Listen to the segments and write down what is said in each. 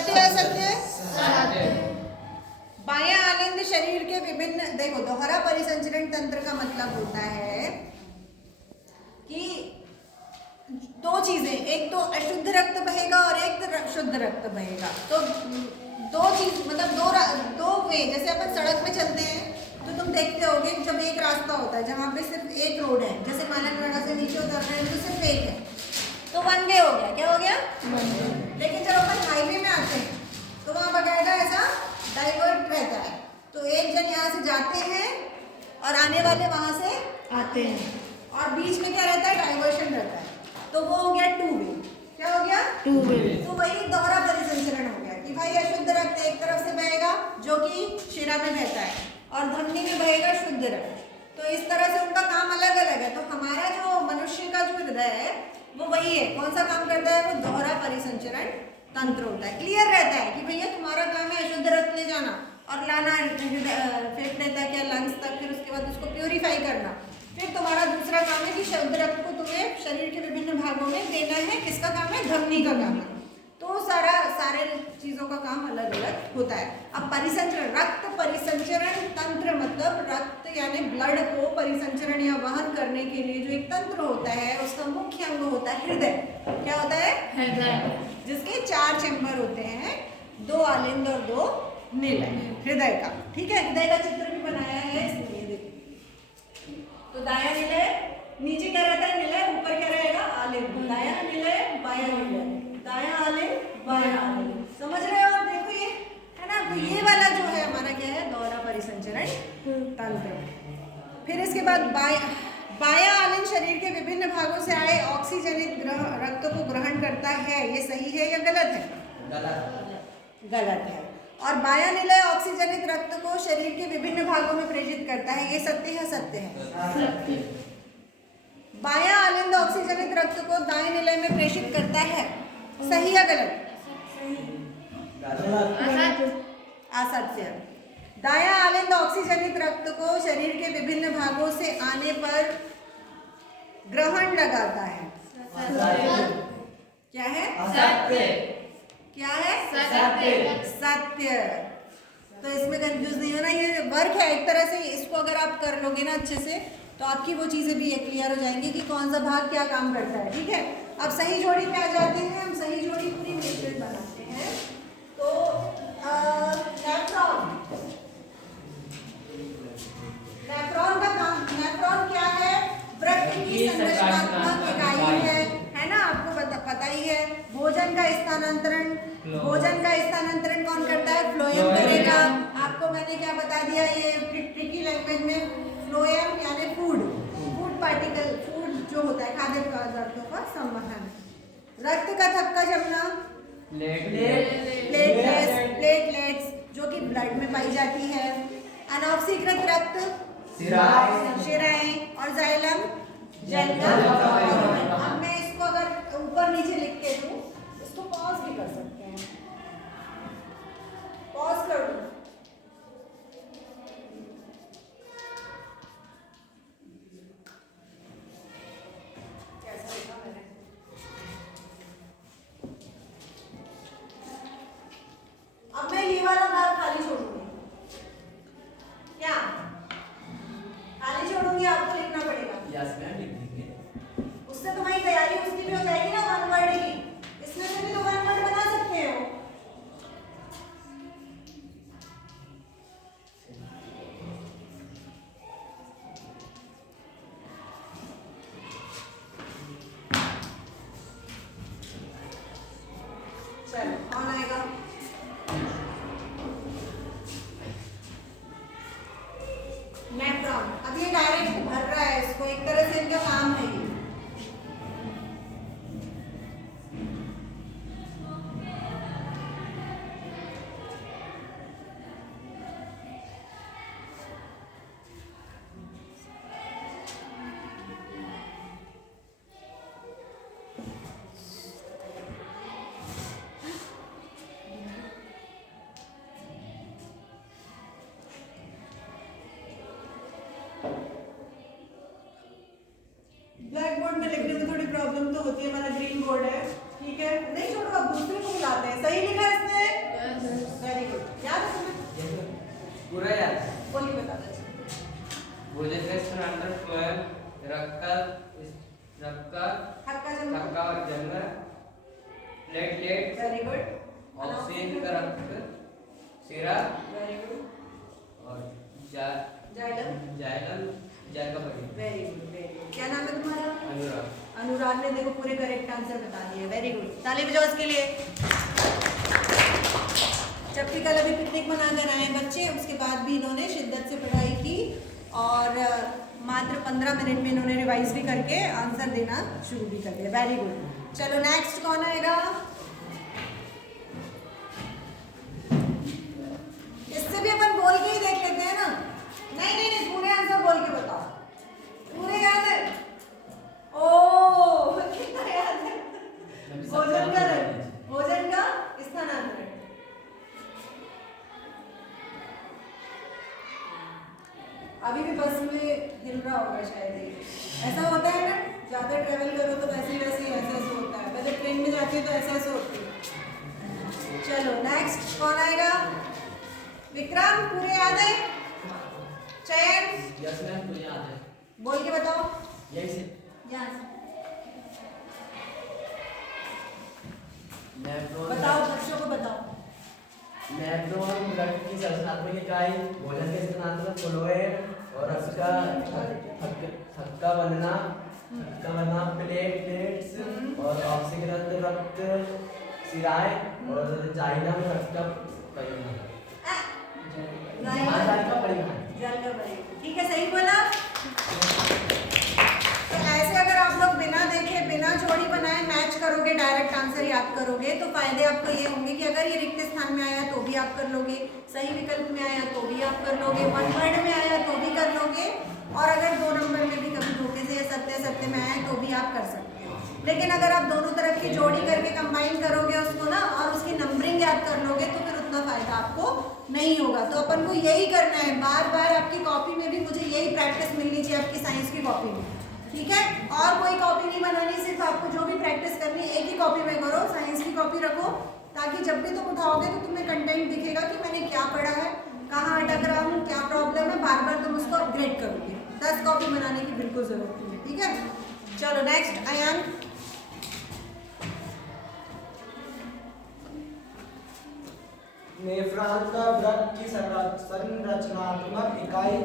सत्य असत्य बायां आलिंद शरीर के विभिन्न, देखो दोहरा परिसंचरण तंत्र का मतलब होता है कि दो चीजें, एक तो अशुद्ध रक्त बहेगा और एक तो शुद्ध रक्त बहेगा। तो दो चीज मतलब दो वे, जैसे अपन सड़क में चलते हैं तो तुम देखते होगे जब एक रास्ता होता है जहाँ पे सिर्फ एक रोड है, जैसे मालनवाड़ा से नीचे उतर रहे हैं तो सिर्फ एक है, तो वन वे हो गया। क्या हो गया? लेकिन जब अपन हाईवे में आते हैं तो वहाँ बकायदा ऐसा डाइवर्ट रहता है, तो एक जन यहाँ से जाते हैं और आने वाले वहाँ से आते हैं, और बीच में क्या रहता है? डाइवर्शन रहता है, तो वो हो गया टू वे। क्या हो गया? Two way. तो वही दोहरा परिसंचरण हो गया कि भाई अशुद्ध रक्त एक तरफ से बहेगा जो कि शिरा में बहता है और धमनी में बहेगा शुद्ध रक्त। तो इस तरह से उनका काम अलग अलग है। तो हमारा जो मनुष्य का जो हृदय है वो वही है, कौन सा काम करता है? वो दोहरा परिसंचरण तंत्र होता है। क्लियर रहता है कि भैया तुम्हारा काम है अशुद्ध रक्त ले जाना और लाना फेफड़े तक या लंग्स तक, फिर उसके बाद उसको प्योरीफाई करना। फिर तुम्हारा दूसरा काम है कि शुद्ध रक्त को तुम्हें शरीर के विभिन्न भागों में देना है। किसका काम है? धमनी का काम है। तो सारे चीजों का काम अलग अलग होता है। अब परिसंचरण, रक्त परिसंचरण तंत्र मतलब रक्त यानी ब्लड को परिसंचरण या वहन करने के लिए जो एक तंत्र होता है उसका मुख्य अंग होता है हृदय। क्या होता है? हृदय, जिसके 4 चैम्बर होते हैं, 2 आलिंद और 2 निलय हृदय का। ठीक है, हृदय का चित्र भी बनाया है इसलिए देखिए। तो दायां निलय, नीचे क्या रहता है? निलय, ऊपर क्या रहेगा? आलिंद। दायां निलय बायां निलय, दायां आलिंद बायां आलिंद। समझ रहे हो आप? देखो ये है ना, तो ये वाला जो है हमारा क्या है? दोहरा परिसंचरण तंत्र। फिर इसके बाद बायां आलिंद शरीर के विभिन्न भागों से आए ऑक्सीजनित रक्त को ग्रहण करता है। ये सही है या गलत है? गलत है। और बायां निलय ऑक्सीजनित रक्त को शरीर के विभिन्न भागों में प्रेषित करता है। ये सत्य है? सत्य है। बायां आलिंद ऑक्सीजनित रक्त को दाएं निलय में प्रेषित करता है। सही या गलत? असत्य। दायां आलिंद ऑक्सीजनित रक्त को शरीर के विभिन्न भागों से आने पर ग्रहण लगाता है। क्या है? सत्य। क्या है? सत्य। तो इसमें कंफ्यूज नहीं होना, ये वर्क है एक तरह से। इसको अगर आप कर लोगे ना अच्छे से तो आपकी वो चीजें भी क्लियर हो जाएंगी कि कौन सा भाग क्या काम करता है। ठीक है, अब सही जोड़ी पे आ जाते हैं। हम सही जोड़ी पूरी मिलकर बनाते हैं। तो नेफ्रॉन का काम, नेफ्रॉन क्या है? वृक्क की संरचनात्मक इकाई है ना, आपको पता ही है। भोजन का स्थानांतरण कौन करता है? फ्लोएम करेगा। आपको मैंने क्या बता दिया ये ट्रिकी लैंग्वेज में? फ्लोएम यानी फूड पार्टिकल, फूड जो होता है खाद्य पदार्थों का संवहन। रक्त का थक्का जमना, प्लेटलेट्स जो कि ब्लड में पाई जाती है। अनऑक्सीकृत रक्त, शिराएं, और जाइलम, जलकर। अब मैं इसको अगर ऊपर नीचे लिख के दूं, इसको पॉज भी कर सकते हैं। पॉज कर दूं। अब मैं ये वाला भाग खाली छोड़ूंगी। क्या खाली छोड़ूंगी? आपको लिखना पड़ेगा। यस मैम, लिख देंगे। उससे तुम्हारी तैयारी उसकी भी हो जाएगी ना, 1 वर्ड की। इसमें से भी तो 1 वर्ड बना सकते हो। चलो कौन आएगा? नेफ्रॉन। अब ये डायरेक्ट भर रहा है इसको, एक तरह से इनका काम है ये। ब्लैक बोर्ड में लिखने में थोड़ी प्रॉब्लम तो होती है, हमारा ग्रीन बोर्ड है। ठीक है, नहीं छोड़ो, अब दूसरे को बुलाते हैं। सही लिखा है इसने? प्लेटलेट, वेरी गुड, ऑक्सीजन का रक्त, सिरा वेरी गुड, और जाइलम, जाइलम, जल का परी। Very good, very good. क्या नाम है तुम्हारा? अनुराग। अनुराग ने देखो पूरे करेक्ट आंसर बता दिए, वेरी गुड, ताली बजाओ इसके लिए। जबकि कल अभी पिकनिक मनाकर आए बच्चे, उसके बाद भी इन्होंने शिद्दत से पढ़ाई की और मात्र 15 मिनट में इन्होंने रिवाइज भी करके आंसर देना शुरू भी कर दिया, वेरी गुड। चलो नेक्स्ट कौन आएगा? इससे भी अपन बोल के ही देख लेते हैं ना। नहीं नहीं नहीं, पूरे आंसर बोल के बताओ। पूरे याद है? ओह कितना याद है? भोजन का स्थानांतरण। अभी भी बस में हिल रहा होगा शायद ये। ऐसा होता है ना, ज़्यादा ट्रेवल करो तो वैसे ऐसे होता है, वैसे ट्रेन में जाती है तो ऐसे होती है। चलो नेक्स्ट कौन आएगा? विक्रम, पूरे याद है? चयन, यस मैम, मुझे याद है। बोल के बताओ। यही से यहाँ नेफ्रॉन, बताओ, बच्चों को बताओ। नेफ्रॉन ब्लड की संरचनात्मक इकाई, भोजन के स्थानांतरण, फ्लोएम और रक्त का थक्का बनना, प्लेटलेट्स और ऑक्सीकृत रक्त, सिराएं और जाइलम रक्त का परिवहन। जल का परिवहन, ठीक है, सही बोला। तो ऐसे अगर आप लोग बिना देखे बिना जोड़ी बनाए मैच करोगे, डायरेक्ट आंसर याद करोगे, तो फायदे आपको ये होंगे कि अगर ये रिक्त स्थान में आया तो भी आप कर लोगे, सही विकल्प में आया तो भी आप कर लोगे, वन वर्ड में आया तो भी कर लोगे, और अगर 2 नंबर में भी कभी धोखे से या सत्य में आया तो भी आप कर सकते हो। लेकिन अगर आप दोनों तरफ की जोड़ी करके कंबाइन करोगे उसको ना, और उसकी नंबरिंग याद कर लोगे, तो फिर उतना फायदा आपको नहीं होगा। तो अपन को यही करना है, बार बार आपकी कॉपी में भी मुझे यही प्रैक्टिस मिलनी चाहिए, आपकी साइंस की कॉपी में, ठीक है? और कोई कॉपी नहीं बनानी, सिर्फ आपको जो भी प्रैक्टिस करनी है एक ही कॉपी में करो, साइंस की कॉपी रखो, ताकि जब भी तुम उठाओगे तो तुम्हें कंटेंट दिखेगा कि मैंने क्या पढ़ा है, कहाँ अटक रहा हूँ, क्या प्रॉब्लम है, बार बार तुम उसको अपग्रेड करोगे। 10 कॉपी बनाने की बिल्कुल जरूरत नहीं है, ठीक है? चलो नेक्स्ट, अयान। नेफ्रॉन का वृक्क की संरचनात्मक इकाई,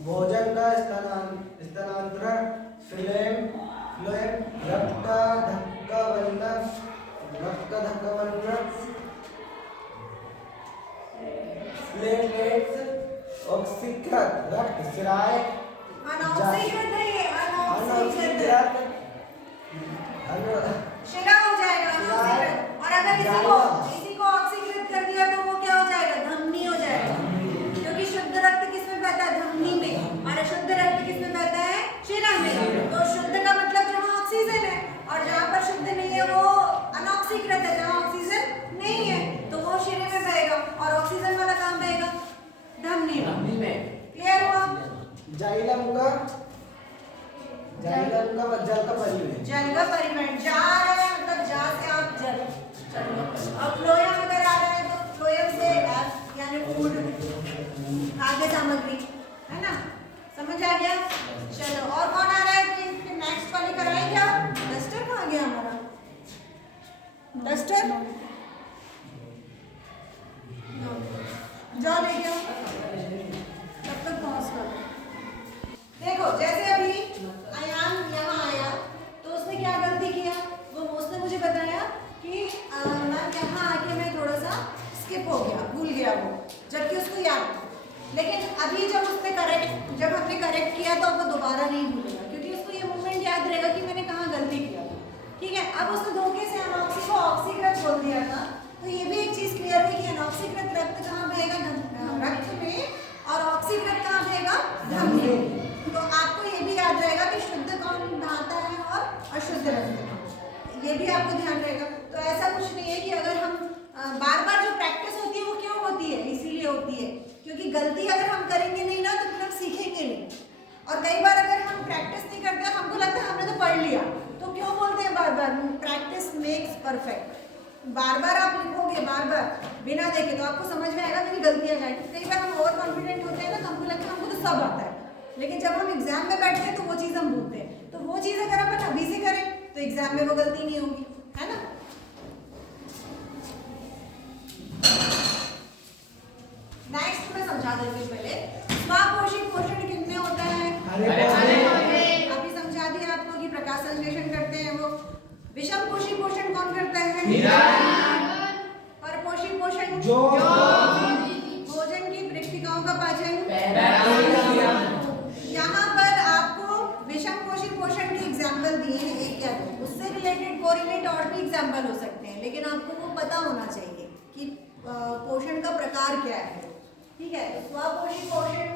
भोजन का स्थानांतरण, फ्लोएम, रक्त का धक्का बंधन, प्लेटलेट्स, ऑक्सीकृत रक्त, सिराएं, अनऑक्सीकृत है ये, अनऑक्सीकृत शिरा हो जाएगा अनऑक्सीकृत। और अगर इसी को ऑक्सीकृत कर दिया तो वो क्या हो जाएगा? धमनी हो जाएगा, क्योंकि शुद्ध रक्त किस में बहता है? धमनी में, और अशुद्ध रक्त किस में बहता है? शिरा में। तो शुद्ध का मतलब जहाँ ऑक्सीजन है, और जहाँ पर शुद्ध नहीं है वो अनऑक्सीकृत है, जहाँ ऑक्सीजन नहीं है तो वो शिरे में बहेगा, और ऑक्सीजन वाला कहाँ बहेगा? धमनी में। क्लियर हुआ? जाइलम का जल का परिवहन, जल का परिवहन, जा रहा है मतलब जा से आप जल, चलो। अब फ्लोएम अगर आ रहा है तो फ्लोएम से F यानी फूड, खाद्य सामग्री, है ना? समझ आ गया? चलो, और कौन आ रहा है? फिर नेक्स्ट वाली कराएं क्या? डस्टर कहाँ गया हमारा? डस्टर जाओ लेके आओ, तब तक पहुँच कर। देखो जैसे अभी अयान यहाँ आया तो उसने क्या गलती किया, उसने मुझे बताया कि मैम यहाँ आके मैं थोड़ा सा स्किप हो गया, भूल गया वो, जबकि उसको याद था। लेकिन अभी जब हमने करेक्ट किया तो अब वो दोबारा नहीं भूलेगा, क्योंकि उसको ये मूवमेंट याद रहेगा कि मैंने कहाँ गलती किया था, ठीक है? अब उसने धोखे से अनऑक्सी को ऑक्सीकृत बोल दिया था, तो ये भी एक चीज़ क्लियर हुई कि अनऑक्सीकृत रक्त कहाँ बहेगा? रक्त में, और ऑक्सीकृत कहाँ बहेगा? धमनी में। तो आपको ये भी याद रहेगा कि शुद्ध कौन नहाता है और अशुद्ध रक्त, ये भी आपको ध्यान रहेगा। तो ऐसा कुछ नहीं है कि अगर हम बार बार जो प्रैक्टिस होती है वो क्यों होती है? इसीलिए होती है क्योंकि गलती अगर हम करेंगे नहीं ना तो फिर हम सीखेंगे नहीं। और कई बार अगर हम प्रैक्टिस नहीं करते, हमको लगता है हमने तो पढ़ लिया, तो क्यों बोलते हैं बार बार? Practice makes perfect. बार बार आप लिखोगे, बार बार बिना देखे, तो आपको समझ में आएगा मेरी गलतियाँ क्या है। कई बार हम ओवर कॉन्फिडेंट होते हैं ना, तो हमको लगता है हमको तो सब आता है, लेकिन जब हम एग्जाम में बैठते हैं तो वो चीज़ हम भूलते हैं। तो वो चीज़ अगर अपन अभी से करें तो एग्जाम में वो गलती नहीं होगी, है ना? जो भोजन की प्रक्रियाओं का पाचन। यहाँ पर आपको विषम पोषी पोषण के एग्जाम्पल दिए हैं एक या दो, उससे रिलेटेड कोरिलेट और भी एग्जाम्पल हो सकते हैं, लेकिन आपको वो पता होना चाहिए कि पोषण का प्रकार क्या है। ठीक है, तो स्वपोषी पोषण,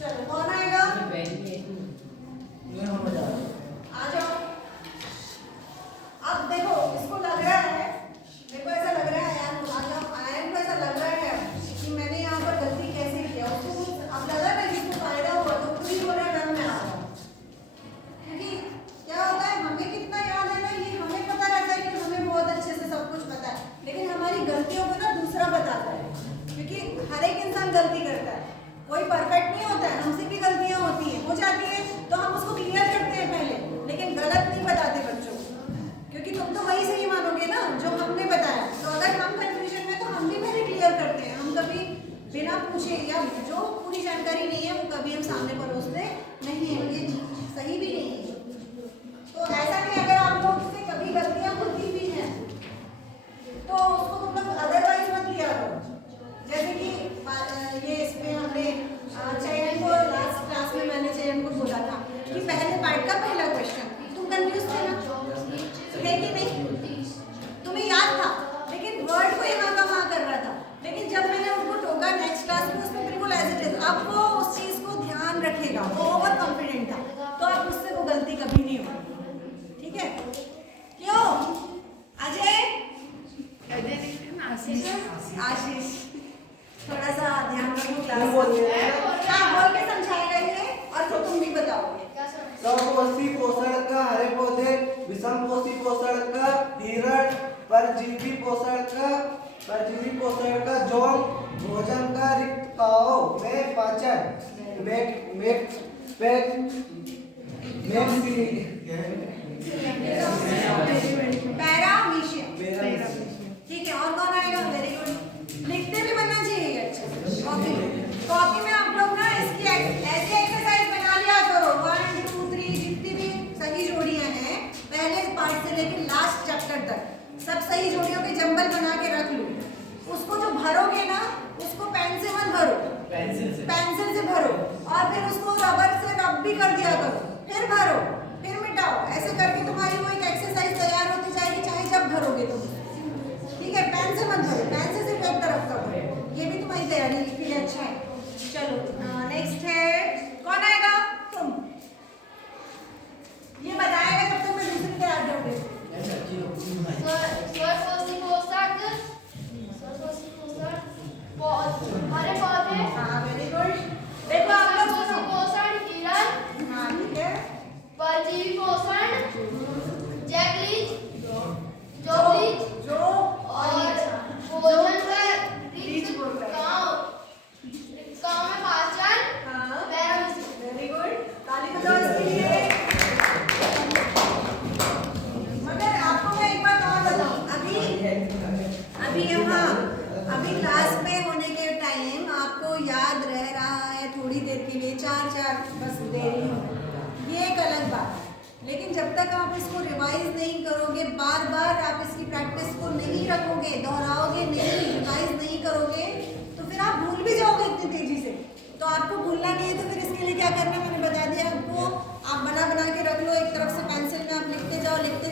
चलो कौन आएगा? आ जाओ। अब देखो, इसको लग रहा है, मेरे को ऐसा लग रहा है यार, आयन को ऐसा लग रहा है कि मैंने यहाँ पर गलती कैसे किया। उसको अब लगा ना जिसको फायदा हुआ तो खुद ही बोल रहा है मैं आ रहा हूँ। क्योंकि क्या होता है, हमें कितना याद है ना, ये हमें पता रहता है कि हमें बहुत अच्छे से सब कुछ पता है, लेकिन हमारी गलतियों को ना दूसरा बताता है। क्योंकि हर एक इंसान गलती करता है, कोई परफेक्ट नहीं होता है, हमसे भी गलतियाँ होती हैं, हो जाती है तो हम उसको क्लियर करते हैं पहले, लेकिन गलत नहीं बताते बच्चों को, क्योंकि तुम तो वही सही मानोगे ना जो हमने बताया। तो अगर हम कंफ्यूजन में, तो हम भी पहले क्लियर करते हैं। हम कभी बिना पूछे या जो पूरी जानकारी नहीं है वो कभी हम सामने परोसते नहीं है, ये सही भी नहीं है। तो ऐसा नहीं, अगर आप लोग से कभी गलतियाँ होती भी हैं तो उसको तुम लोग अदरवाइज मत लिया करो। जैसे कि ये इसमें हमने चयन को, लास्ट क्लास में मैंने चयन को बोला था कि पहले पार्ट का पहला क्वेश्चन तुम कंफ्यूज थे ना, है कि नहीं? तुम्हें याद था, लेकिन वर्ड को यहाँ का वहाँ कर रहा था, लेकिन जब मैंने उनको टोका नेक्स्ट क्लास में, उसमें बिल्कुल एज इट इज, अब वो उस चीज को ध्यान रखेगा, वो ओवर कॉन्फिडेंट था, तो अब उससे वो गलती कभी नहीं होगी। ठीक है? क्यों अजय? आशीष, थोड़ा सा ध्यान रखो क्लास में। क्या बोल के समझाएगा ये, और तो तुम भी बताओगे। स्वपोषी पोषण का हरे पौधे, विषम पोषी पोषण का हिरण, परजीवी पोषण का जोम, भोजन का रिक्तकाओं में पाचन, पैरामीशियम। ठीक है, और कौन आएगा? वेरी गुड, लिखते भी बनना चाहिए अच्छे से कॉपी में। आप लोग ना इसकी ऐसी एक्सरसाइज बना लिया करो, 1 2 3 जितनी भी सही जोड़ियां हैं पहले पार्ट से लेकर लास्ट चैप्टर तक, सब सही जोड़ियों के जंबल बना के रख लो। उसको जो भरोगे ना, उसको पेन से मत भरो, पेंसिल से भरो, और फिर उसको रबर से रब भी कर दिया करो, फिर भरो, फिर मिटाओ। ऐसे करके तुम्हारी वो एक एक्सरसाइज तैयार होती जाएगी, चाहे जब भरोगे तुम। ठीक है, पेन से मत भरो, पेन से सिर्फ एक तरफ का भरो, ये भी तुम्हारी तैयारी के लिए अच्छा है। चलो नेक्स्ट है, कौन आएगा? तुम। ये बताएगा जब तक मैं दूसरी तैयार जाऊंगी। हरे पौधे। हाँ वेरी गुड। देखो आप लोग सुनो। पोषण किरण। हाँ ठीक है। परजीवी पोषण जैकलीज जो और भोजन का गाँव में पाचन। हाँ पैरामीशियम। वेरी गुड, ताली बजाओ इसके लिए। मगर आपको मैं एक बात और बताऊं, अभी यहाँ अभी क्लास में होने के टाइम आपको याद रह रहा है थोड़ी देर के लिए, 4 बस देरी हो, ये एक अलग बात है। लेकिन जब तक आप इसको रिवाइज नहीं करोगे, बार बार आप इसकी प्रैक्टिस को नहीं रखोगे, दोहराओगे नहीं, रिवाइज नहीं करोगे, तो फिर आप भूल भी जाओगे इतनी तेजी से। तो आपको भूलना नहीं है, तो फिर इसके लिए क्या करना है मैंने बता दिया आपको। आप बना के रख लो, एक तरफ से पेंसिल में आप लिखते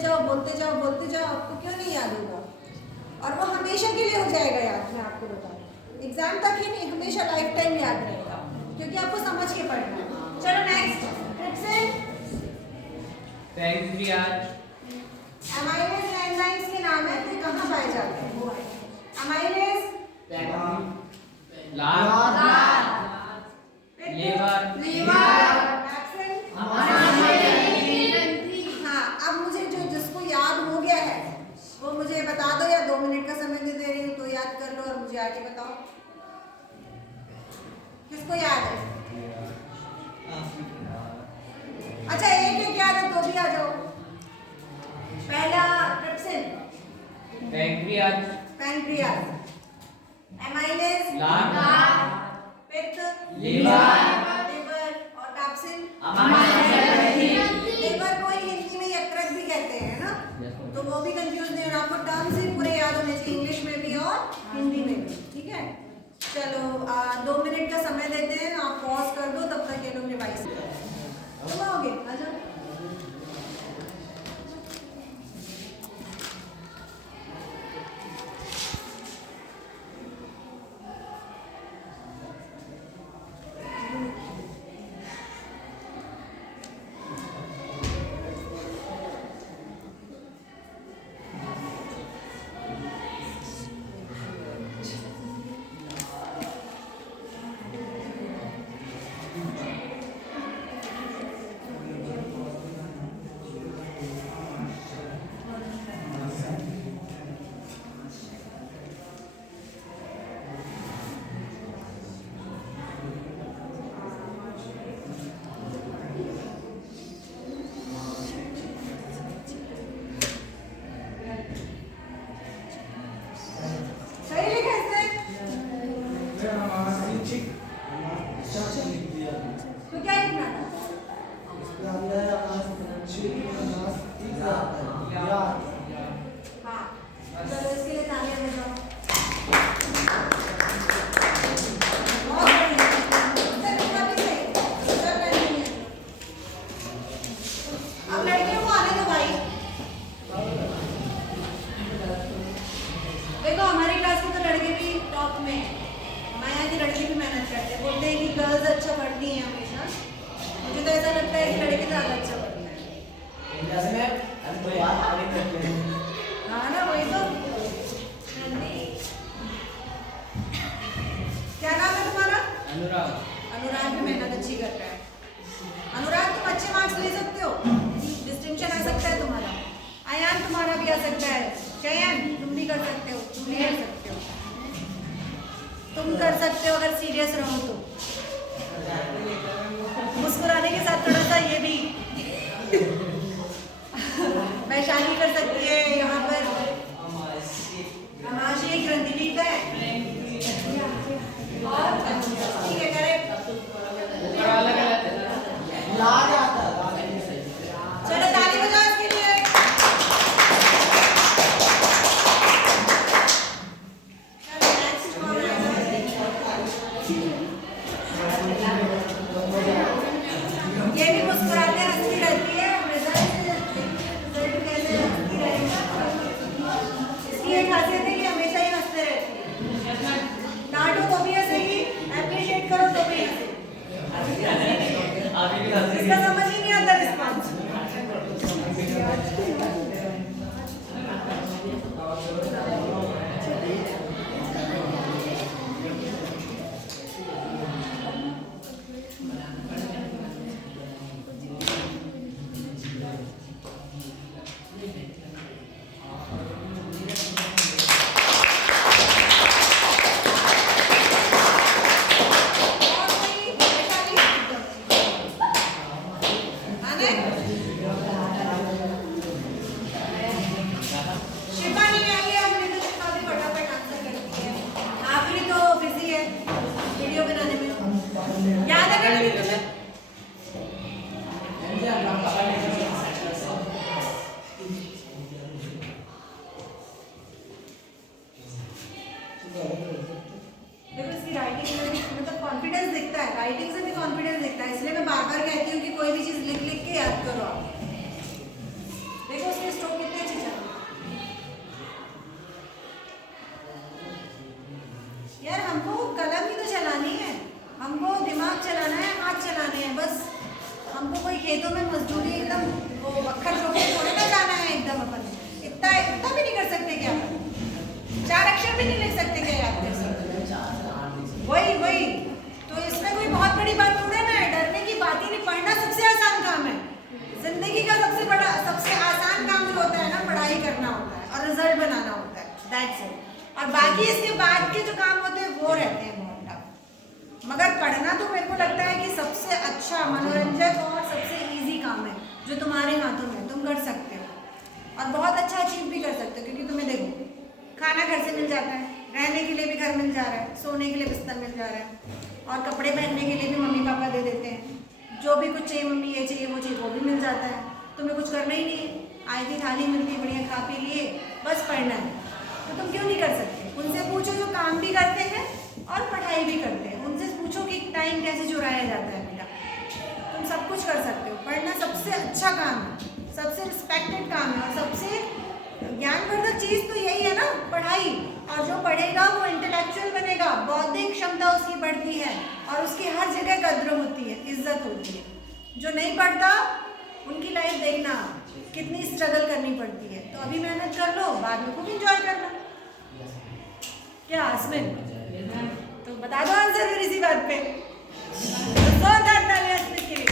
जाओ, बोलते जाओ, आपको क्यों नहीं याद होगा? और वो हमेशा के लिए हो जाएगा याद, मैं आपको बता दूं। एग्जाम तक ही नहीं, हमेशा लाइफ टाइम याद रहेगा, क्योंकि आपको समझ के पढ़ना है। चलो नेक्स्ट, अमाइलेज एंजाइम्स के नाम है, तो कहाँ पाए जाते हैं? वो है अमाइलेज, हाँ। अब मुझे जिसको याद हो गया है वो मुझे बता दो, या 2 मिनट का समय दे रही हूँ तो याद कर लो और मुझे आगे बताओ किसको याद है। अच्छा एक याद है तो भी आ जाओ। पहला ट्रिप्सिन, पैंक्रियाज, एमाइलेज, पित्त, लिवर, और टाप्सिन। लिवर को हिंदी में यकृत भी कहते हैं ना, तो वो भी कंफ्यूज नहीं होना, आपको टर्म्स भी पूरे याद होने चाहिए, इंग्लिश में भी और हिंदी में भी, ठीक है। चलो 2 मिनट का समय देते हैं, आप पॉज कर दो, तब तक ये लोग रिवाइज करें। तुम आओगे, आ जाओ। सही लिखा इसने? तो क्या लिखना था? हाँ, चलो इसके लिए तालियां बजाओ। बहुत बढ़िया। उत्तर लिखना भी सही, उत्तर नहीं है। अब लड़कियों को आने दो भाई। देखो हमारी क्लास के तो लड़के भी टॉप में हैं, हमारे यहाँ की लड़के भी मेहनत करते हैं, बोलते हैं कि गर्ल्स अच्छा पढ़ती हैं हमेशा, मुझे तो ऐसा लगता है कि लड़के ज़्यादा अच्छा पढ़ते हैं। हाँ ना, वही तो। क्या नाम है तुम्हारा? अनुराग। अनुराग भी मेहनत अच्छी कर रहा है। अनुराग तुम अच्छे मार्क्स ले सकते हो, डिस्टिंक्शन आ सकता है तुम्हारा। आयान तुम्हारा भी आ सकता है, चयन तुम भी कर सकते हो, तुम भी कर सकते हो, तुम कर सकते हो अगर सीरियस रहो तो। मुस्कुराने के साथ थोड़ा सा ये भी वैशाली कर सकती है, यहाँ पर हमाशी एक रंदीप है और ठीक है करेक्ट। चलो ताली बजाओ इसके लिए। चलो नेक्स्ट कौन आएगा? ये भी मुस्कुराते हंसती रहती है, रिजल्ट कैसे हंसती रहेगा। इसकी एक खासियत है कि हमेशा ही हंसते रहती है, डांटो तो भी हंसेगी, एप्रिशिएट करो तो भी हंसेगी। इसका समझ ही नहीं आता रिस्पॉन्स। शिफा नहीं आई है, हमने तो शिफा भी फटाफट आंसर कर दी है। आखिरी तो बिजी है वीडियो बनाने में, याद है ना? देखो इसकी राइटिंग में मतलब कॉन्फिडेंस दिखता है, राइटिंग से भी कॉन्फिडेंस दिखता है, इसलिए मैं बार बार कहती हूँ कि कोई भी चीज़ लिख लिख के याद करो आप। देखो उसके स्ट्रोक कितने अच्छे चल रहे हैं। यार हमको कलम ही तो चलानी है, हमको दिमाग चलाना है, हाथ चलाने हैं बस। हमको कोई खेतों में मजदूरी एकदम वो अक्खर ठोके थोड़े ना जाना है एकदम। अपन इतना इतना भी नहीं कर सकते क्या? 4 अक्षर भी नहीं लिख सकते क्या याद कर सकते? वही तो इसमें कोई बहुत बड़ी बात थोड़ा ना है, डरने की बात ही नहीं। पढ़ना सबसे आसान काम है, जिंदगी का सबसे आसान काम जो होता है ना, पढ़ाई करना होता है और रिजल्ट बनाना होता है, दैट्स इट। और बाकी इसके बाद के जो काम होते हैं वो रहते हैं बहुत टफ। मगर पढ़ना तो मेरे को लगता है कि सबसे अच्छा मनोरंजक और सबसे इजी काम है जो तुम्हारे हाथों में, तुम कर सकते हो और बहुत अच्छा अचीव भी कर सकते हो। क्योंकि तुम्हें देखो खाना घर से मिल जाता है, रहने के लिए भी घर मिल जा रहा है, सोने के लिए बिस्तर मिल जा रहा है और कपड़े पहनने के लिए भी मम्मी पापा दे देते हैं। जो भी कुछ चाहिए, मम्मी ये चाहिए वो चाहिए, वो भी मिल जाता है, तुम्हें कुछ करना ही नहीं है। आई थी थाली मिलती बढ़िया खा पी लिए, बस पढ़ना है। तो तुम क्यों नहीं कर सकते? उनसे पूछो जो काम भी करते हैं और पढ़ाई भी करते हैं। उनसे पूछो कि टाइम कैसे चुराया जाता है बेटा। तुम सब कुछ कर सकते हो। पढ़ना सबसे अच्छा काम है, सबसे रिस्पेक्टेड काम है, और सबसे ज्ञानवर्धक चीज़ तो यही है ना, पढ़ाई। और जो पढ़ेगा वो इंटेलेक्चुअल बनेगा, बौद्धिक क्षमता उसकी बढ़ती है और उसकी हर जगह कद्र होती है, इज्जत होती है। जो नहीं पढ़ता उनकी लाइफ देखना कितनी स्ट्रगल करनी पड़ती है। तो अभी मेहनत कर लो, बाद में खूब इंजॉय करना। क्या आसमिन, तो बता दो आंसर फिर इसी बात पे। जोरदार तालियां आसमिन के लिए।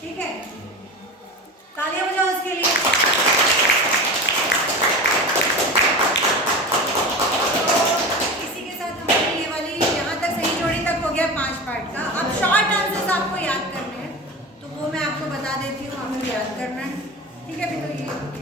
ठीक है, तालियां बजाओ उसके लिए। इसी के साथ हमारी ये वाली यहाँ तक सही जोड़ी तक हो गया 5 पार्ट का। अब शॉर्ट आंसर्स आपको याद करने हैं, तो वो मैं आपको बता देती हूँ, आपको याद करना है। ठीक है, अभी तो ये